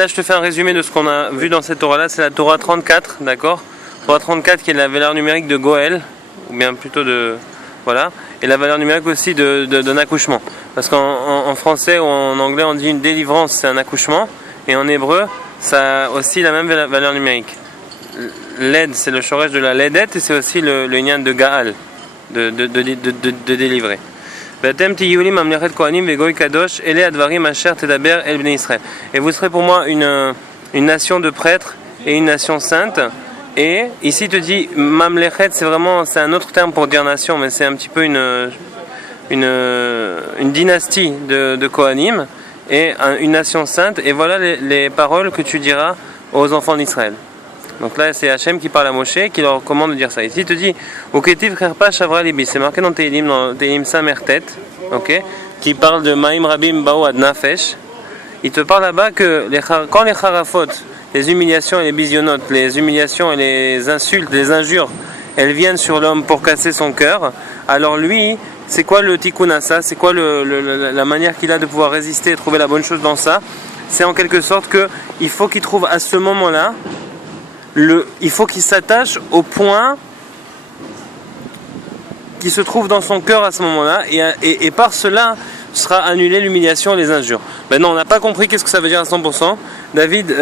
là je te fais un résumé de ce qu'on a vu dans cette Torah là, c'est la Torah 34, d'accord? Torah 34 qui est la valeur numérique de Goël, ou bien plutôt de... Voilà, et la valeur numérique aussi d'un accouchement. Parce qu'en français ou en anglais on dit une délivrance c'est un accouchement, et en hébreu ça a aussi la même valeur numérique. L'aide c'est le shoresh de la ledet, et c'est aussi le nyan de Gaal, de délivrer. Et vous serez pour moi une nation de prêtres et une nation sainte. Et ici il te dit mamlechet, c'est un autre terme pour dire nation, mais c'est un petit peu une dynastie de Kohanim et une nation sainte. Et voilà les paroles que tu diras aux enfants d'Israël. Donc là c'est Hachem qui parle à Moshe, qui leur recommande de dire ça. Ici il te dit Uketiv Kherpa Shavra Libi, c'est marqué dans Tehillim Samertet, ok, qui parle de Maïm Rabim Bao Ad Nafesh. Il te parle là-bas que quand les Harafot, les humiliations et les bisionotes, les humiliations et les insultes, les injures, elles viennent sur l'homme pour casser son cœur, alors lui, c'est quoi le tikkun à ça? C'est quoi la manière qu'il a de pouvoir résister et trouver la bonne chose dans ça? C'est en quelque sorte qu'il faut qu'il trouve à ce moment-là, il faut qu'il s'attache au point qui se trouve dans son cœur à ce moment-là, et par cela sera annulée l'humiliation et les injures. Maintenant, on n'a pas compris qu'est-ce que ça veut dire à 100%. David,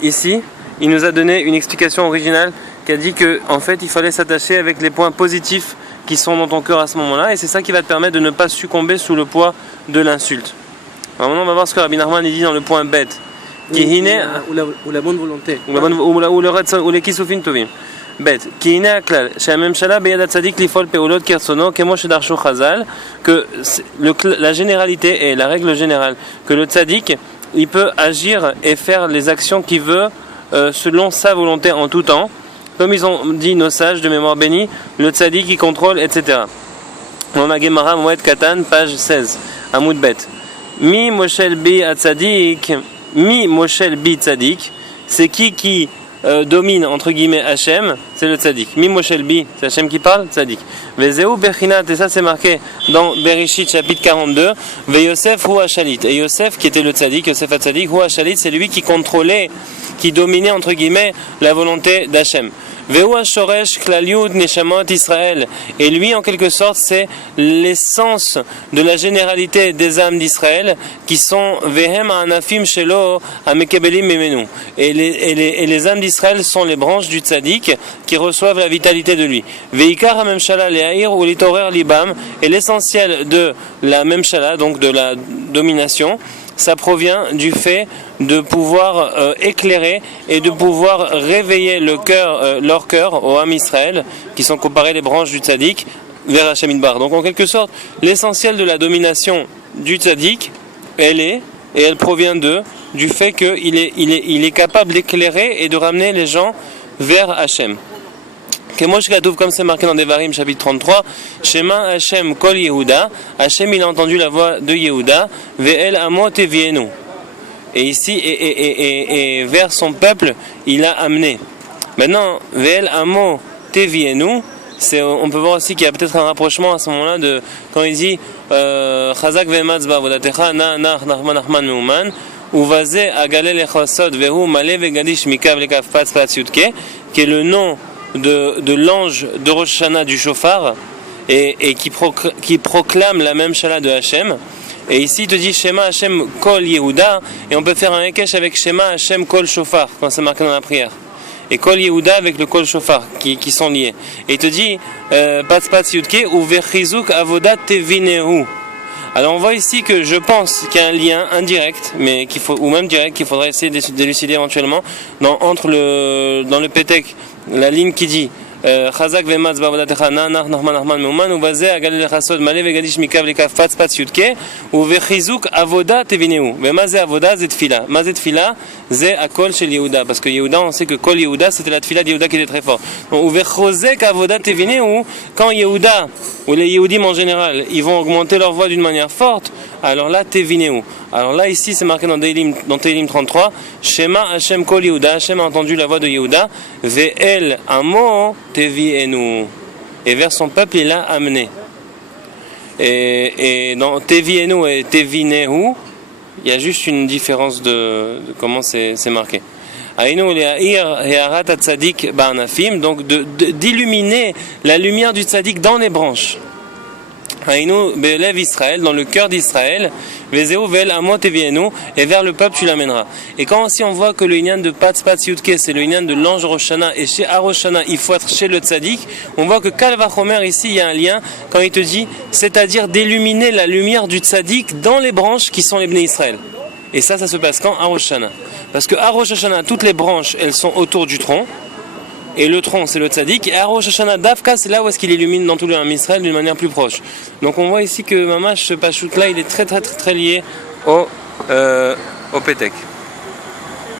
ici, il nous a donné une explication originale qui a dit qu'en fait, il fallait s'attacher avec les points positifs qui sont dans ton cœur à ce moment-là, et c'est ça qui va te permettre de ne pas succomber sous le poids de l'insulte. Alors maintenant, on va voir ce que Rabbi Nachman dit dans le point bête. Ou la bonne volonté. Ou les kisufin tovim. ב' כי הנה הכלל שהממשלה ביד הצדיק לפעול פעולות כרצונו כמו שדרשו חז"ל, que la généralité et la règle générale que le tzaddik il peut agir et faire les actions qu'il veut selon sa volonté en tout temps, comme ils ont dit nos sages de mémoire bénie, le tzaddik il contrôle, etc. Dans la Gemara Moed Katan page 16 Amoud Bet mi moshel bi atzadik mi moshel bi tzadik, c'est qui domine entre guillemets Hachem, c'est le tzaddik. Mimoshel bi, c'est Hachem qui parle, tzaddik. Vezeu bechinat, et ça c'est marqué dans Bereshit chapitre 42. Ve Yosef hu Hashalit, et Yosef qui était le tzaddik, Yosef ha-tzaddik, hu Hashalit, c'est lui qui contrôlait, qui dominait entre guillemets la volonté d'Hachem. Veu ha-shoresh klaliut neshamot Israël, et lui en quelque sorte c'est l'essence de la généralité des âmes d'Israël qui sont vehem ha'anafim shelo hamekebelim memenu, et les âmes d'Israël sont les branches du tzaddik qui reçoivent la vitalité de lui. Veikar ha-memshala le'air ou litorer libam, et l'essentiel de la memshala, donc de la domination, ça provient du fait de pouvoir éclairer et de pouvoir réveiller leur cœur au Ham Israël, qui sont comparés les branches du tzaddik vers Hachem Idbar. Donc en quelque sorte, l'essentiel de la domination du tzaddik, elle provient du fait qu'il est capable d'éclairer et de ramener les gens vers Hachem. Comme c'est marqué dans Devarim chapitre 33, Shema Hashem Kol Yehuda, Hashem il a entendu la voix de Yehuda, Ve'el Amo Tevienu. Et ici, et vers son peuple, il a amené. Maintenant, Ve'el Amo Tevienu, on peut voir aussi qu'il y a peut-être un rapprochement à ce moment-là de quand il dit Chazak ve'matzba vodatecha na nachman meuman uvaze agale lechosod vehu male vegadish mikav lekav patz patz yutke, qui est le nom de l'ange de Rosh Hashanah du Shofar, et qui proclame la même Shala de Hachem. Et ici il te dit Shema Hashem Kol Yehuda, et on peut faire un Hekesh avec Shema Hashem Kol Shofar quand c'est marqué dans la prière, et Kol Yehuda avec le Kol Shofar qui sont liés. Et il te dit Patz Patz Yudke ou Vechizuk Avodat Tevinehu. Alors on voit ici que je pense qu'il y a un lien indirect, mais ou même direct, qu'il faudrait essayer d'élucider éventuellement dans le Pétek, la ligne qui dit Chazak ve'matz ba'avodatecha na'anach nachman meuman uvaze agale lechasod male vegadish mikav lekav patz patz yudke uvechizuk avoda tevineu. Ve'ma ze avoda ze tfila. Ma ze tfila ze akol shel Yehuda, parce que Yehuda, on sait que kol Yehuda c'était la tfila de Yehuda qui était très fort. Uvechozek avoda tevineu, quand Yehuda ou les Yehudim en général ils vont augmenter leur voix d'une manière forte, alors là tevineu. Alors là ici c'est marqué dans Tehillim 33, Shema Hashem Kol Yehuda, Hashem a entendu la voix de Yehuda, Ve'el Amo Tevienu, et vers son peuple il l'a amené. Et dans Tevienu et Tevinehu, Il y a juste une différence de comment c'est marqué. Aïnou le'a'ir he'arat hatzadik ba'anafim, donc d'illuminer la lumière du tzaddik dans les branches. Aïnou be'elev Israël, dans le cœur d'Israël, vezeu ve'el amot evienu, et vers le peuple tu l'amèneras. Et quand aussi on voit que le inyan de Patz Yudke, c'est le inyan de l'ange Rosh Hashanah, et chez Rosh Hashanah il faut être chez le tzaddik, on voit que Kal Vachomer ici il y a un lien quand il te dit, c'est-à-dire d'illuminer la lumière du tzaddik dans les branches qui sont les Bnei Israël. Et ça se passe quand? À Rosh Hashanah. Parce que à Rosh Hashanah, toutes les branches, elles sont autour du tronc. Et le tronc, c'est le tzaddik. Et à Rosh Hashanah, Davka, c'est là où est-ce qu'il illumine dans tout le Ham Israël d'une manière plus proche. Donc on voit ici que Mamash, ce pachout là, il est très lié au Pétek.